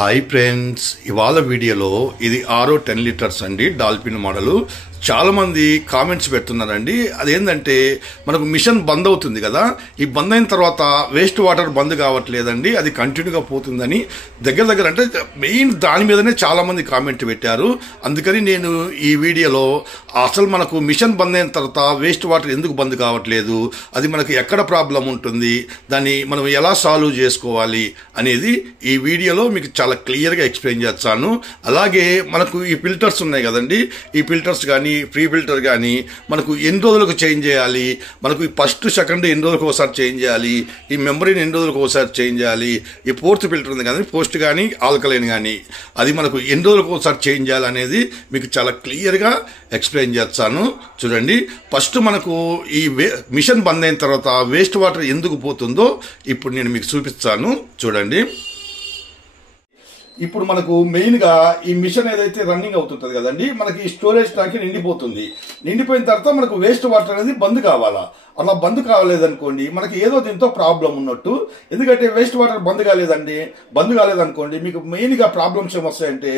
Hi friends, ఇవాళ వీడియోలో ఇది ఆరో 10 లీటర్స్ అండి, డాల్ఫిన్ మోడలు. చాలా మంది కామెంట్స్ పెడుతున్నారండి. అదేంటంటే మనకు మిషన్ బంద్ అవుతుంది కదా, ఈ బంద్ అయిన తర్వాత వేస్ట్ వాటర్ బంద్ కావట్లేదండి, అది కంటిన్యూగా పోతుందని దగ్గర అంటే మెయిన్ దాని మీదనే చాలా మంది కామెంట్ పెట్టారు. అందుకని నేను ఈ వీడియోలో అసలు మనకు మిషన్ బంద్ అయిన తర్వాత వేస్ట్ వాటర్ ఎందుకు బంద్ కావట్లేదు, అది మనకు ఎక్కడ ప్రాబ్లం ఉంటుంది, దాన్ని మనం ఎలా సాల్వ్ చేసుకోవాలి అనేది ఈ వీడియోలో మీకు చాలా క్లియర్గా ఎక్స్ప్లెయిన్ చేస్తాను. అలాగే మనకు ఈ ఫిల్టర్స్ ఉన్నాయి కదండి, ఈ ఫిల్టర్స్ కానీ ఫ్రీ ఫిల్టర్ కానీ మనకు ఎన్ని రోజులకు చేంజ్ చేయాలి, మనకు ఈ ఫస్ట్ సెకండ్ ఎన్ని రోజులకు ఒకసారి చేంజ్ చేయాలి, ఈ మెమరీని ఎన్ని రోజులకు ఒకసారి చేంజ్ చేయాలి, ఈ ఫోర్త్ ఫిల్టర్ ఉంది కానీ పోస్ట్ కానీ ఆల్కలైన్ కానీ అది మనకు ఎన్ని రోజులకు ఒకసారి చేంజ్ చేయాలి అనేది మీకు చాలా క్లియర్గా ఎక్స్ప్లెయిన్ చేస్తాను. చూడండి, ఫస్ట్ మనకు ఈ మిషన్ బంద్ అయిన తర్వాత వేస్ట్ వాటర్ ఎందుకు పోతుందో ఇప్పుడు నేను మీకు చూపిస్తాను. చూడండి, ఇప్పుడు మనకు మెయిన్ గా ఈ మిషన్ ఏదైతే రన్నింగ్ అవుతుంటది కదండి, మనకి స్టోరేజ్ ట్యాంక్ నిండిపోతుంది. నిండిపోయిన తర్వాత మనకు వేస్ట్ వాటర్ అనేది బంద్ కావాలా. అలా బంద్ కాలేదనుకోండి మనకి ఏదో దీంతో ప్రాబ్లం ఉన్నట్టు. ఎందుకంటే వేస్ట్ వాటర్ బంద్ కాలేదనుకోండి మీకు మెయిన్ గా ప్రాబ్లమ్స్ ఏమొస్తాయంటే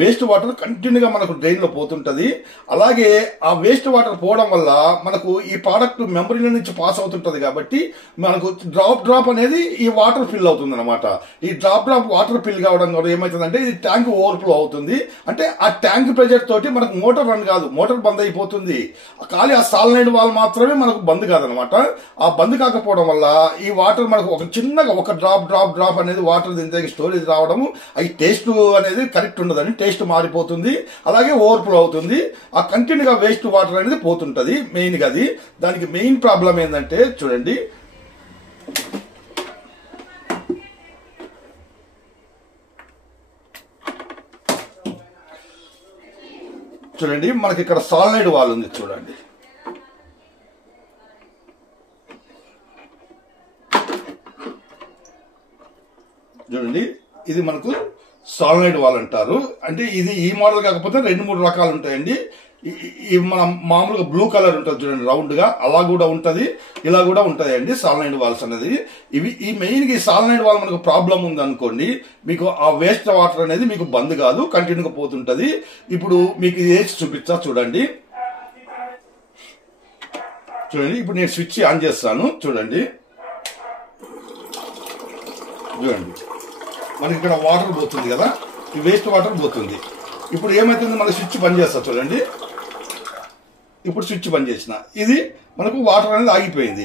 వేస్ట్ వాటర్ కంటిన్యూగా మనకు డ్రైన్ లో పోతుంటది. అలాగే ఆ వేస్ట్ వాటర్ పోవడం వల్ల మనకు ఈ ప్రోడక్ట్ మెమరీల నుంచి పాస్ అవుతుంటది కాబట్టి మనకు డ్రాప్ అనేది ఈ వాటర్ ఫిల్ అవుతుంది అనమాట. ఈ డ్రాప్ వాటర్ ఫిల్ కావడం కూడా ఏమవుతుందంటే ఈ ట్యాంక్ ఓవర్ఫ్లో అవుతుంది. అంటే ఆ ట్యాంక్ ప్రెజర్ తోటి మనకు మోటార్ రన్ కాదు, మోటార్ బంద్ అయిపోతుంది. ఖాళీ ఆ సాలినైడ్ వాల్ మాత్రమే మనకు బంద్ కాదనమాట. ఆ బంద్ కాకపోవడం వల్ల ఈ వాటర్ మనకు ఒక చిన్నగా ఒక డ్రాప్ అనేది వాటర్ దీని దగ్గర స్టోరేజ్ రావడము, అవి టేస్ట్ అనేది కరెక్ట్ ఉండదని టేస్ట్ మారిపోతుంది. అలాగే ఓవర్ఫ్లో అవుతుంది. ఆ కంటిన్యూగా వేస్ట్ వాటర్ అనేది పోతుంటది. మెయిన్ గా అది దానికి మెయిన్ ప్రాబ్లం ఏంటంటే చూడండి, మనకి ఇక్కడ సాలినైడ్ వాల్ ఉంది. చూడండి ఇది మనకు సాలినైడ్ వాల్ అంటారు. అంటే ఇది ఈ మోడల్ కాకపోతే 2-3 రకాలు ఉంటాయండి. మన మామూలుగా బ్లూ కలర్ ఉంటుంది చూడండి, రౌండ్ గా, అలా కూడా ఉంటది, ఇలా కూడా ఉంటాయండి సాలినైడ్ వాల్స్ అనేది. ఇవి ఈ మెయిన్ గా ఈ సాలినైడ్ వాల్ మనకు ప్రాబ్లం ఉంది అనుకోండి, మీకు ఆ వేస్ట్ వాటర్ అనేది మీకు బంద్ కాదు, కంటిన్యూగా పోతుంటది. ఇప్పుడు మీకు ఇది వేసి చూపించా. చూడండి ఇప్పుడు నేను స్విచ్ ఆన్ చేస్తాను. చూడండి మనకి ఇక్కడ వాటర్ పోతుంది కదా, ఈ వేస్ట్ వాటర్ పోతుంది. ఇప్పుడు ఏమైతుంది, మన స్విచ్ బంద్ చేస్తా. చూడండి, ఇప్పుడు స్విచ్ బంద్ చేసిన ఇది మనకు వాటర్ అనేది ఆగిపోయింది.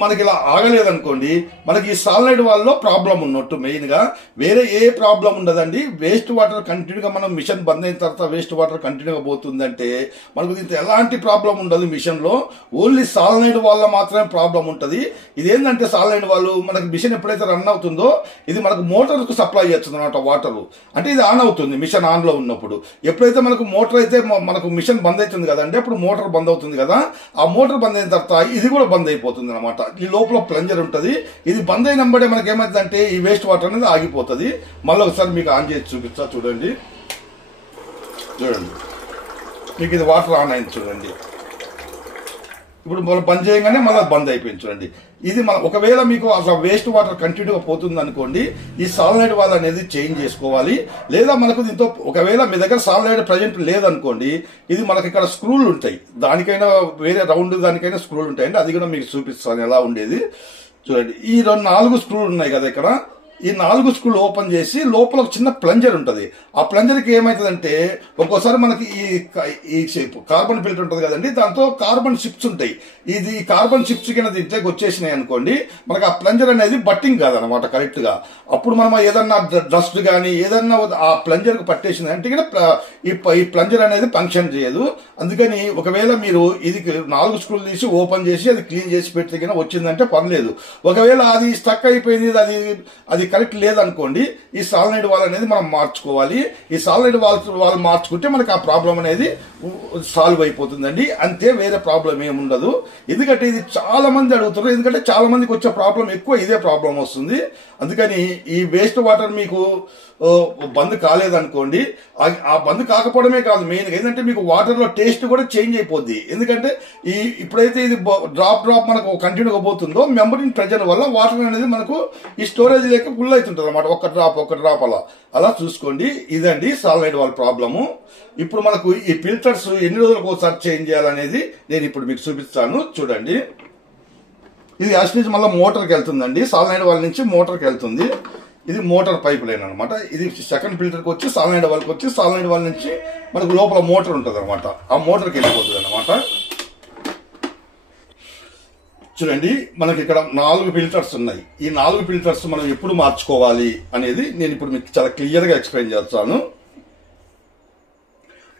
మనకి ఇలా ఆగలేదనుకోండి మనకి ఈ సాలినైడ్ వాల్లో ప్రాబ్లం ఉన్నట్టు. మెయిన్ గా వేరే ఏ ప్రాబ్లం ఉండదండి. వేస్ట్ వాటర్ కంటిన్యూగా మనం మిషన్ బంద్ అయిన తర్వాత వేస్ట్ వాటర్ కంటిన్యూగా పోతుందంటే మనకు దీంతో ఎలాంటి ప్రాబ్లం ఉండదు మిషన్ లో. ఓన్లీ సాలినైడ్ వాల్ మాత్రమే ప్రాబ్లం ఉంటది. ఇదేంటంటే సాలినైడ్ వాళ్ళు మనకి మిషన్ ఎప్పుడైతే రన్ అవుతుందో ఇది మనకు మోటార్ కు సప్లై చేస్తుంది అనమాట వాటర్. అంటే ఇది ఆన్ అవుతుంది మిషన్ ఆన్ లో ఉన్నప్పుడు. ఎప్పుడైతే మనకు మోటార్ అయితే మనకు మిషన్ బంద్ అవుతుంది కదండి, అప్పుడు మోటార్ బంద్ అవుతుంది కదా, ఆ మోటార్ బంద్ అయిన తర్వాత ఇది కూడా బంద్ అయిపోతుంది అనమాట. ఈ లోపల ప్లంజర్ ఉంటుంది, ఇది బంద్ అయినప్పుడే మనకి ఏమైందంటే ఈ వేస్ట్ వాటర్ అనేది ఆగిపోతుంది. మళ్ళీ ఒకసారి మీకు ఆన్ చేసి చూపిస్తా. చూడండి మీకు ఇది వాటర్ ఆన్ అయింది. చూడండి ఇప్పుడు మనం బంద్ చేయగానే మళ్ళీ బంద్ అయిపోయింది. చూడండి ఇది మన ఒకవేళ మీకు అసలు వేస్ట్ వాటర్ కంటిన్యూగా పోతుంది అనుకోండి, ఈ సాలినైడ్ వాల్ అనేది చేంజ్ చేసుకోవాలి. లేదా మనకు దీంతో ఒకవేళ మీ దగ్గర సాలినైడ్ ప్రజెంట్ లేదనుకోండి, ఇది మనకి ఇక్కడ స్క్రూలు ఉంటాయి, దానికైనా వేరే రౌండ్ దానికైనా స్క్రూలు ఉంటాయండి. అది కూడా మీకు చూపిస్తాను ఎలా ఉండేది. చూడండి ఈ 4 స్క్రూలు ఉన్నాయి కదా, ఇక్కడ ఈ 4 స్క్రూలు ఓపెన్ చేసి లోపల ఒక చిన్న ప్లంజర్ ఉంటుంది. ఆ ప్లంజర్కి ఏమవుతుందంటే ఒక్కోసారి మనకి ఈ కార్బన్ ఫిల్టర్ ఉంటుంది కదండి, దాంతో కార్బన్ షిప్స్ ఉంటాయి. ఇది కార్బన్ షిప్స్ కింద దీంట్లోకి వచ్చేసినాయి అనుకోండి, మనకి ఆ ప్లంజర్ అనేది బట్టింగ్ కాదనమాట కరెక్ట్ గా. అప్పుడు మనం ఏదన్నా డస్ట్ కానీ ఏదన్నా ఆ ప్లంజర్ కు పట్టేసింది అంటే ఈ ప్లంజర్ అనేది ఫంక్షన్ చేయదు. అందుకని ఒకవేళ మీరు ఇది 4 స్క్రూలు తీసి ఓపెన్ చేసి అది క్లీన్ చేసి పెడితే వచ్చిందంటే పర్లేదు. ఒకవేళ అది స్టక్ అయిపోయింది, అది కరెక్ట్ లేదనుకోండి, ఈ సాలినైడ్ వాల్ అనేది మనం మార్చుకోవాలి. ఈ సాలినైడ్ వాల్ మార్చుకుంటే మనకి ఆ ప్రాబ్లం అనేది సాల్వ్ అయిపోతుందండి. అంతే, వేరే ప్రాబ్లం ఏముండదు. ఎందుకంటే ఇది చాలా మంది అడుగుతారు, ఎందుకంటే చాలా మందికి వచ్చే ప్రాబ్లం ఎక్కువ ఇదే ప్రాబ్లం వస్తుంది. అందుకని ఈ వేస్ట్ వాటర్ మీకు బంద్ కాలేదనుకోండి, ఆ బంద్ కాకపోవడమే కాదు, మెయిన్ ఏంటంటే మీకు వాటర్ లో టేస్ట్ కూడా చేంజ్ అయిపోద్ది. ఎందుకంటే ఇప్పుడైతే ఇది డ్రాప్ మనకు కంటిన్యూగా పోతుందో మెమరీ ప్రెజర్ వల్ల వాటర్ అనేది మనకు ఈ స్టోరేజ్ లేక ఫుల్ అవుతుంటది అనమాట, ఒక డ్రాప్ అలా చూసుకోండి. ఇదండి సాలిడ్ వాల్ ప్రాబ్లము. ఇప్పుడు మనకు ఈ ఫిల్టర్స్ ఎన్ని రోజులకు ఒకసారి చేంజ్ చేయాలనేది నేను ఇప్పుడు మీకు చూపిస్తాను, చూడండి. ఇది యాక్చువల్లీ మళ్ళీ మోటార్కి వెళ్తుందండి, సాలిడ్ వాల్ నుంచి మోటార్కి వెళ్తుంది. ఇది మోటార్ పైప్ లైన్ అనమాట. ఇది సెకండ్ ఫిల్టర్కి వచ్చి సాలిడ్ వాల్కి వచ్చి సాలిడ్ వాల్ నుంచి మనకు లోపల మోటార్ ఉంటుంది అనమాట, ఆ మోటార్కి వెళ్ళిపోతుంది అనమాట. చూడండి, మనకి ఇక్కడ 4 ఫిల్టర్స్ ఉన్నాయి. ఈ 4 ఫిల్టర్స్ మనం ఎప్పుడు మార్చుకోవాలి అనేది నేను ఇప్పుడు మీకు చాలా క్లియర్గా ఎక్స్ప్లెయిన్ చేస్తాను.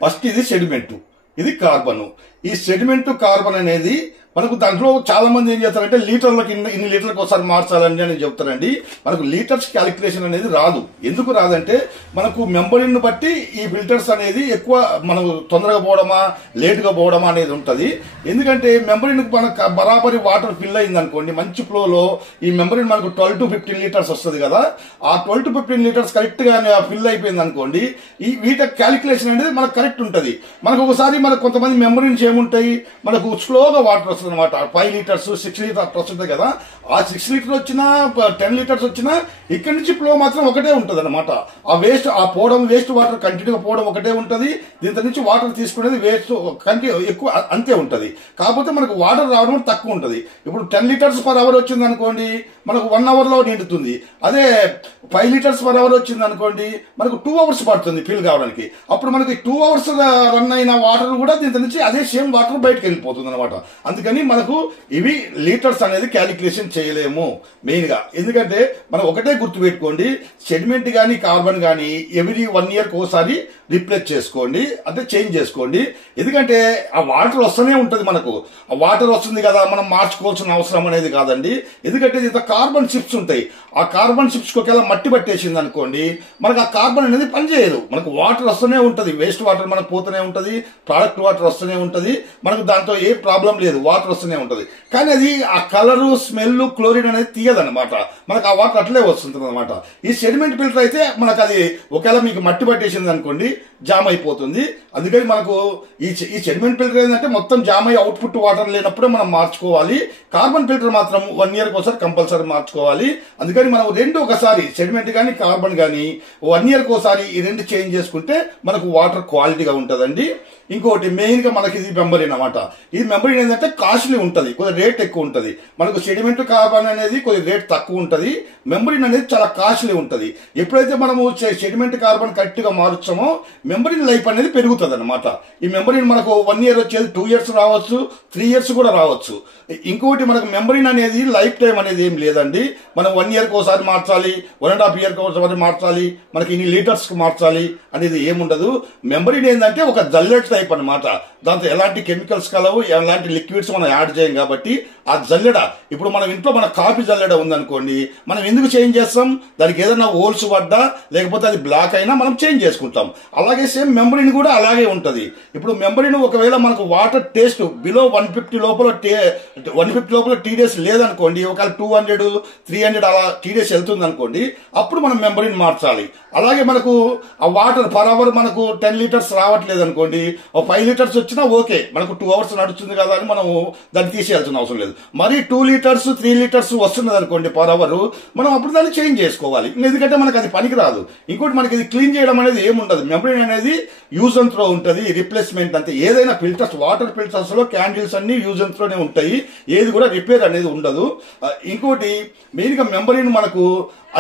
ఫస్ట్ ఇది సెడిమెంట్, ఇది కార్బన్. ఈ సెడిమెంట్ కార్బన్ అనేది మనకు దాంట్లో చాలా మంది ఏం చేస్తారంటే లీటర్లకు ఇన్ని లీటర్లకు ఒకసారి మార్చాలని అని చెప్తారండి. మనకు లీటర్స్ క్యాలిక్యులేషన్ అనేది రాదు. ఎందుకు రాదంటే మనకు మెంబరిన్ బట్టి ఈ ఫిల్టర్స్ అనేది ఎక్కువ మనకు తొందరగా పోవడమా లేటుగా పోవడమా అనేది ఉంటుంది. ఎందుకంటే మెంబరిన్ మనకు బరాబరి వాటర్ ఫిల్ అయింది అనుకోండి, మంచి ఫ్లోలో ఈ మెంబరిన్ మనకు 12 to 15 లీటర్స్ వస్తుంది కదా, ఆ 12 to 15 లీటర్స్ కరెక్ట్ గా ఫిల్ అయిపోయింది అనుకోండి, ఈ వీటి క్యాలిక్యులేషన్ అనేది మనకు కరెక్ట్ ఉంటుంది. మనకు ఒకసారి మనకు కొంతమంది మెంబరిన్స్ ఏముంటాయి, మనకు స్లోగా వాటర్ వస్తుంది అనమాట. 5 లీటర్స్ 6 లీటర్స్ వస్తుంది కదా, ఆ 6 లీటర్స్ వచ్చినా 10 లీటర్స్ వచ్చినా ఇక్కడి నుంచి ఫ్లో మాత్రం ఒకటే ఉంటుంది అనమాట. ఆ వేస్ట్ వాటర్ కంటిన్యూగా పోవడం ఒకటే ఉంటుంది. దీంతో నుంచి వాటర్ తీసుకునేది వేస్ట్ ఎక్కువ అంతే ఉంటుంది. కాకపోతే మనకు వాటర్ రావడం తక్కువ ఉంటుంది. ఇప్పుడు 10 లీటర్స్ పర్ అవర్ వచ్చింది అనుకోండి, మనకు 1 అవర్ లో నిండుతుంది. అదే 5 లీటర్స్ పర్ అవర్ వచ్చింది అనుకోండి, మనకు 2 అవర్స్ పడుతుంది ఫిల్ కావడానికి. అప్పుడు మనకి 2 అవర్స్ రన్ అయిన వాటర్ కూడా దీంతో నుంచి అదే సేమ్ వాటర్ బయటకు వెళ్ళిపోతుంది అనమాట. అందుకని మనకు ఇవి లీటర్స్ అనేది క్యాలిక్యులేషన్ చేయలేము మెయిన్ గా. ఎందుకంటే మనం ఒకటే గుర్తుపెట్టుకోండి, సెడిమెంట్ గానీ కార్బన్ గానీ ఎవ్రీ 1 ఇయర్ ఒకసారి రీప్లేస్ చేసుకోండి, అంటే చేంజ్ చేసుకోండి. ఎందుకంటే ఆ వాటర్ వస్తూనే ఉంటుంది, మనకు ఆ వాటర్ వస్తుంది కదా, మనం మార్చుకోవాల్సిన అవసరం అనేది కాదండి. ఎందుకంటే ఇంత కార్బన్ చిప్స్ ఉంటాయి, ఆ కార్బన్ చిప్స్ ఒకవేళ మట్టి పట్టేసింది అనుకోండి, మనకు ఆ కార్బన్ అనేది పనిచేయదు. మనకు వాటర్ వస్తూనే ఉంటుంది, వేస్ట్ వాటర్ మనకు పోతూనే ఉంటుంది, ప్రోడక్ట్ వాటర్ వస్తూనే ఉంటుంది, మనకు దాంతో ఏ ప్రాబ్లం లేదు, వాటర్ వస్తూనే ఉంటుంది. కానీ అది ఆ కలరు స్మెల్ క్లోరిన్ అనేది తీయదనమాట, మనకు ఆ వాటర్ అట్లే వస్తుంది అనమాట. ఈ సెడిమెంట్ ఫిల్టర్ అయితే మనకు అది ఒకవేళ మీకు మట్టి పట్టేసింది అనుకోండి, జామ్ అయిపోతుంది. అందుకని మనకు ఈ సెడిమెంట్ ఫిల్టర్ ఏంటంటే మొత్తం జామ్ అయ్యి అవుట్పుట్ వాటర్ లేనప్పుడే మనం మార్చుకోవాలి. కార్బన్ ఫిల్టర్ మాత్రం 1 ఇయర్ ఒకసారి కంపల్సరీ మార్చుకోవాలి. అందుకని మనం రెండు ఒకసారి సెడిమెంట్ కానీ కార్బన్ కానీ 1 ఇయర్ ఒకసారి ఈ రెండు చేంజ్ చేసుకుంటే మనకు వాటర్ క్వాలిటీగా ఉంటుందండి. ఇంకోటి మెయిన్ గా మనకి ఇది మెంబరిన్ అనమాట. ఈ మెంబరిన్ ఏంటంటే కాస్ట్లీ ఉంటుంది, కొద్దిగా రేట్ ఎక్కువ ఉంటుంది. మనకు సెడిమెంట్ కార్బన్ అనేది కొద్దిగా రేట్ తక్కువ ఉంటుంది, మెంబరిన్ అనేది చాలా కాస్ట్లీ ఉంటుంది. ఎప్పుడైతే మనము సెడిమెంట్ కార్బన్ కరెక్ట్ గా మారుస్తామో మెంబరిన్ లైఫ్ అనేది పెరుగుతుంది అనమాట. ఈ మెంబరిన్ మనకు 1 ఇయర్ వచ్చేది 2 ఇయర్స్ రావచ్చు, 3 ఇయర్స్ కూడా రావచ్చు. ఇంకోటి మనకు మెంబరిన్ అనేది లైఫ్ టైం అనేది ఏం లేదండి. మనం 1 ఇయర్ ఒకసారి మార్చాలి, 1.5 ఇయర్ ఒకసారి మార్చాలి, మనకి ఇన్ని లీటర్స్ కు మార్చాలి అనేది ఏముండదు. మెంబరిన్ ఏంటంటే ఒక జల్లెట్ టైప్ అనమాట. దాంతో ఎలాంటి కెమికల్స్ కలవు, ఎలాంటి లిక్విడ్స్ మనం యాడ్ చేయం కాబట్టి ఆ జల్లెడ, ఇప్పుడు మనం ఇంట్లో మన కాఫీ జల్లెడ ఉందనుకోండి, మనం ఎందుకు చేంజ్ చేస్తాం, దానికి ఏదైనా హోల్స్ పడ్డా లేకపోతే అది బ్లాక్ అయినా మనం చేంజ్ చేసుకుంటాం. అలాగే సేమ్ మెంబరిన్ కూడా అలాగే ఉంటది. ఇప్పుడు మెంబరిన్ ఒకవేళ మనకు వాటర్ టేస్ట్ బిలో 150 లోపల టీడీఎస్ లేదనుకోండి, ఒకవేళ 200 300 అలా టీడీఎస్ వెళ్తుంది అనుకోండి, అప్పుడు మనం మెంబరిన్ మార్చాలి. అలాగే మనకు ఆ వాటర్ పర్ అవర్ మనకు 10 లీటర్స్ రావట్లేదు అనుకోండి, 5 లీటర్స్ వచ్చినా ఓకే, మనకు 2 అవర్స్ నడుస్తుంది కదా అని మనం దాన్ని తీసేయాల్సిన అవసరం లేదు. మరి 2 లీటర్స్ 3 లీటర్స్ వస్తున్నది అనుకోండి పర్ అవర్, మనం అప్పుడు దాన్ని చేంజ్ చేసుకోవాలి. ఎందుకంటే మనకు అది పనికి రాదు. ఇంకోటి మనకి ఇది క్లీన్ చేయడం అనేది ఏముండదు. మెంబ్రెయిన్ అనేది యూజ్ అండ్ త్రో ఉంటుంది, రిప్లేస్మెంట్ అంతే. ఏదైనా ఫిల్టర్స్, వాటర్ ఫిల్టర్స్ లో క్యాండిల్స్ అన్ని యూజ్ అండ్ త్రోనే ఉంటాయి, ఏది కూడా రిపేర్ అనేది ఉండదు. ఇంకోటి మెయిన్ గా మెంబ్రెయిన్ మనకు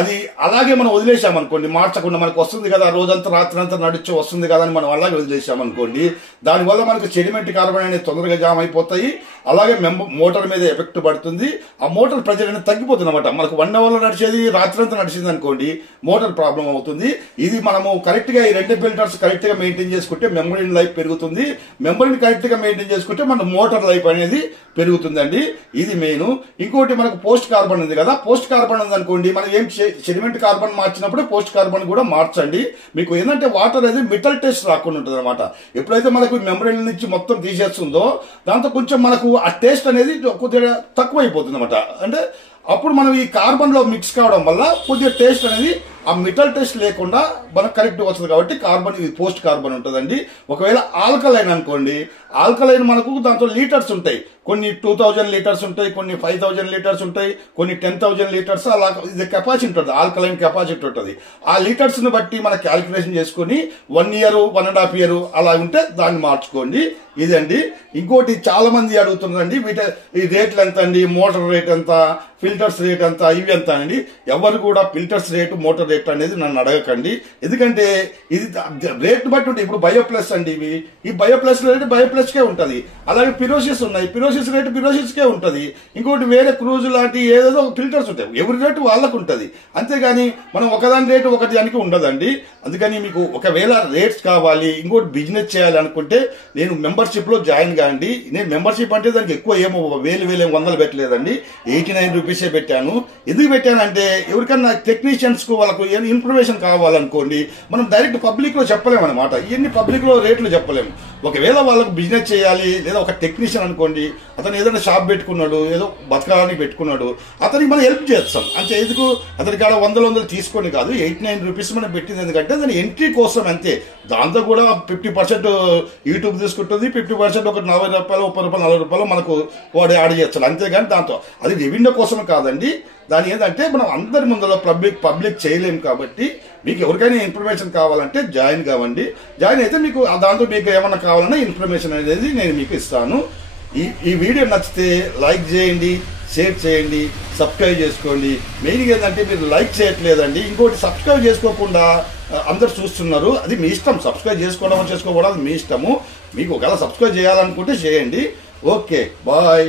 అది అలాగే మనం వదిలేసామనుకోండి, మార్చకుండా మనకు వస్తుంది కదా, రోజంతా రాత్రి అంతా నడిచి వస్తుంది కదా అని మనం అలాగే వదిలేసామనుకోండి, దానివల్ల మనకు సెడిమెంట్ కార్బన్ అనేది తొందరగా జామ్ అయిపోతాయి. అలాగే మోటార్ మీద ఎఫెక్ట్ పడుతుంది. ఆ మోటార్ ప్రెజర్ అనేది తగ్గిపోతుంది అనమాట. మనకు 1 అవర్ లో నడిచేది రాత్రి అంతా నడిచింది అనుకోండి, మోటార్ ప్రాబ్లం అవుతుంది. ఇది మనము కరెక్ట్ గా ఈ 2 ఫిల్టర్స్ కరెక్ట్ గా మెయింటైన్ చేసుకుంటే మెంబ్రెయిన్ లైఫ్ పెరుగుతుంది. మెంబ్రెయిన్ కరెక్ట్ గా మెయింటైన్ చేసుకుంటే మన మోటార్ లైఫ్ అనేది పెరుగుతుందండి. ఇది మెయిన్. ఇంకోటి మనకు పోస్ట్ కార్బన్ ఉంది కదా, పోస్ట్ కార్బన్ ఉంది అనుకోండి, మనం ఏం సెడిమెంట్ కార్బన్ మార్చినప్పుడు పోస్ట్ కార్బన్ కూడా మార్చండి. మీకు ఏంటంటే వాటర్ అనేది మెటల్ టేస్ట్ రాకుండా ఉంటుంది అనమాట. ఎప్పుడైతే మనకు మెంబ్రెయిన్ నుంచి మొత్తం తీసేస్తుందో దాంతో కొంచెం మనకు ఆ టేస్ట్ అనేది కొద్దిగా తక్కువ అయిపోతుంది అనమాట. అంటే అప్పుడు మనం ఈ కార్బన్ లో మిక్స్ కావడం వల్ల కొద్దిగా టేస్ట్ అనేది ఆ మెటల్ టెస్ట్ లేకుండా మనకు కరెక్ట్ వస్తుంది కాబట్టి కార్బన్ ఇది పోస్ట్ కార్బన్ ఉంటుందండి. ఒకవేళ ఆల్కలైన్ అనుకోండి, ఆల్కలైన్ మనకు దాంట్లో లీటర్స్ ఉంటాయి, కొన్ని 2000 లీటర్స్ ఉంటాయి, కొన్ని 5000 లీటర్స్ ఉంటాయి, కొన్ని 10,000 లీటర్స్, అలా ఇది కెపాసిటీ ఉంటుంది, ఆల్కలైన్ కెపాసిటీ ఉంటుంది. ఆ లీటర్స్ ని బట్టి మనం క్యాలిక్యులేషన్ చేసుకుని 1 year 1.5 year అలా ఉంటే దాన్ని మార్చుకోండి. ఇదండి. ఇంకోటి చాలా మంది అడుగుతున్నారండి, ఈ రేట్లు ఎంత అండి, మోటార్ రేట్ ఎంత, ఫిల్టర్స్ రేట్ ఎంత, ఇవి ఎంత అండి. ఎవరు కూడా ఫిల్టర్స్ రేటు మోటార్ రేట్ అనేది నన్ను అడగకండి, ఎందుకంటే ఇది రేట్ బట్టి ఉంటుంది. ఇప్పుడు బయోప్లస్ అండి, ఈ బయోప్లస్ రేట్ బయోప్లస్కే ఉంటుంది. అలాగే పిరోసిస్ ఉన్నాయి, పిరోసిస్ రేటు పిరోసిస్కే ఉంటుంది. ఇంకోటి వేరే క్రూజ్ లాంటి ఏదేదో ఫిల్టర్స్ ఉంటాయి, ఎవరి రేటు వాళ్ళకు ఉంటుంది. అంతేగాని మనం ఒకదాని రేటు ఒకటి దానికి ఉండదండి. అందుకని మీకు ఒకవేళ రేట్స్ కావాలి, ఇంకోటి బిజినెస్ చేయాలనుకుంటే నేను మెంబర్షిప్ లో జాయిన్ కాండి. నేను మెంబర్షిప్ అంటే దానికి ఎక్కువ ఏమో వేలు 100 పెట్టలేదండి, 89 రూపీసే పెట్టాను. ఎందుకు పెట్టానంటే ఎవరికన్నా టెక్నీషియన్స్ కు వాళ్ళకు ఇన్ఫర్మేషన్ కావాలనుకోండి, మనం డైరెక్ట్ పబ్లిక్ లో చెప్పలేము అనమాట. ఇవన్నీ పబ్లిక్ లో రేట్లు చెప్పలేము. ఒకవేళ వాళ్ళకు బిజినెస్ చేయాలి, లేదా ఒక టెక్నీషియన్ అనుకోండి, అతను ఏదైనా షాప్ పెట్టుకున్నాడు, ఏదో బతకాలని పెట్టుకున్నాడు, అతనికి మనం హెల్ప్ చేస్తాం అంతే. ఎందుకు అతనికి ఆడ 100 తీసుకొని కాదు, 89 రూపీస్ మనం పెట్టింది ఎందుకంటే దాని ఎంట్రీ కోసం అంతే. దాంతో కూడా 50% యూట్యూబ్ తీసుకుంటుంది, 50% ఒక 40 రూపాయలు 30 రూపాయలు 40 రూపాయలు మనకు వాడు యాడ్ చేస్తాడు. అంతేగాని దాంతో అది రెవెన్యూ కోసమే కాదండి. దాని ఏంటంటే మనం అందరి ముందులో పబ్లిక్ చేయలేము కాబట్టి మీకు ఎవరికైనా ఇన్ఫర్మేషన్ కావాలంటే జాయిన్ కావండి. జాయిన్ అయితే మీకు దాంతో మీకు ఏమన్నా కావాలన్నా ఇన్ఫర్మేషన్ అనేది నేను మీకు ఇస్తాను. ఈ వీడియో నచ్చితే లైక్ చేయండి, షేర్ చేయండి, సబ్స్క్రైబ్ చేసుకోండి. మెయిన్గా ఏంటంటే మీరు లైక్ చేయట్లేదండి. ఇంకోటి సబ్స్క్రైబ్ చేసుకోకుండా అందరు చూస్తున్నారు, అది మీ ఇష్టం. సబ్స్క్రైబ్ చేసుకోవడం చేసుకోకూడదు మీ ఇష్టము. మీకు ఒకవేళ సబ్స్క్రైబ్ చేయాలనుకుంటే చేయండి. Okay, bye.